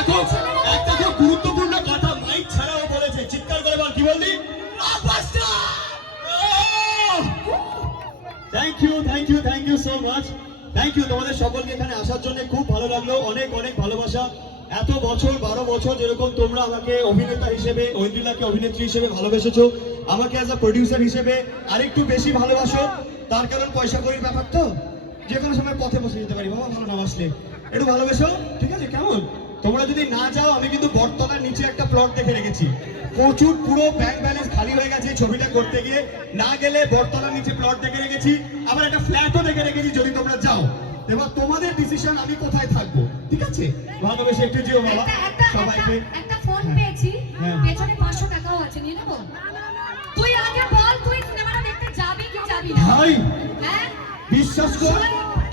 একটা খুব অভিনেত্রী হিসেবে ভালোবেসেছো, আমাকে অ্যাজ আ প্রডিউসার হিসেবে আরেকটু বেশি ভালোবাসো, তার কারণ পয়সা করির ব্যাপার তো। যে সময় পথে বসে যেতে পারি, বাবা ঠিক আছে, কেমন? তোমরা যদি না যাও আমি কিন্তু বটতলার নিচে একটা প্লট দেখে রেখেছি। প্রচুর পুরো ব্যাংক ব্যালেন্স খালি হয়ে গেছে ছবিটা করতে গিয়ে। না গেলে বটতলার নিচে প্লট দেখে রেখেছি আবার একটা ফ্ল্যাটও দেখে রেখেছি যদি তোমরা যাও। এবার তোমাদের ডিসিশন আমি কোথায় থাকব ঠিক আছে? ভালোবেসে একটু যেও বাবা সবাইকে। একটা ফোন পেয়েছি হ্যাঁ। পেছনে 500 টাকাও আছে নিয়ে নেব? তুই আগে বল তুই সিনেমাটা দেখতে যাবি কি যাবি না? ভাই হ্যাঁ? বিশ্বাস কর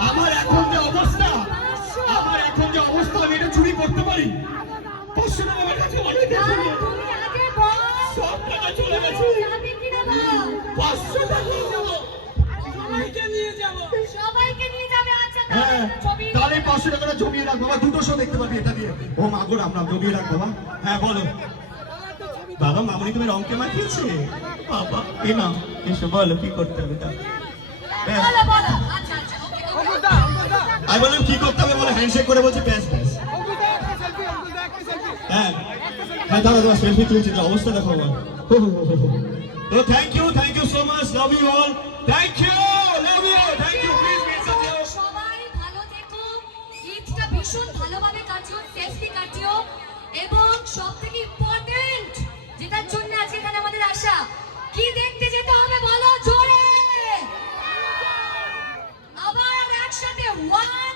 আমার এখন যে অবস্থা আমার এখন যে অবস্থা আমি করতে পারি? পাঁচশো টাকা আমার কাছে অনেক সব টাকা চলে গেছে। তুই যাবি কি না বল পাঁচশো টাকা সবাইকে নিয়ে যাব। সবাইকে নিয়ে যাবে আচ্ছা হ্যাঁ তাহলে ছবি তাহলে এই পাঁচশো টাকাটা জমিয়ে রাখব। বা দুটো শো দেখতে পারবি এটা দিয়ে। ও মাগো রাম রাম জমিয়ে রাখব বা হ্যাঁ বলো। বাবা মামনি তুমি রং কেমন খেয়েছে বাবা এ না এসো বলো কি করতে হবে তা আচ্ছা আচ্ছা আমি বললাম কি করতে হবে? বলে হ্যান্ডশেক করে বলছে ব্যাস ব্যাস। হ্যাঁ। হ্যাঁ সো মাচ ভীষণ ভালোভাবে কাটিও সেফলি কাটিও। এবং সব থেকে ইম্পর্টেন্ট যেটার জন্য আজকে এখানে আমাদের আসা, কি দেখতে যেতে হবে বলো, জোরে! একসাথে ওয়ান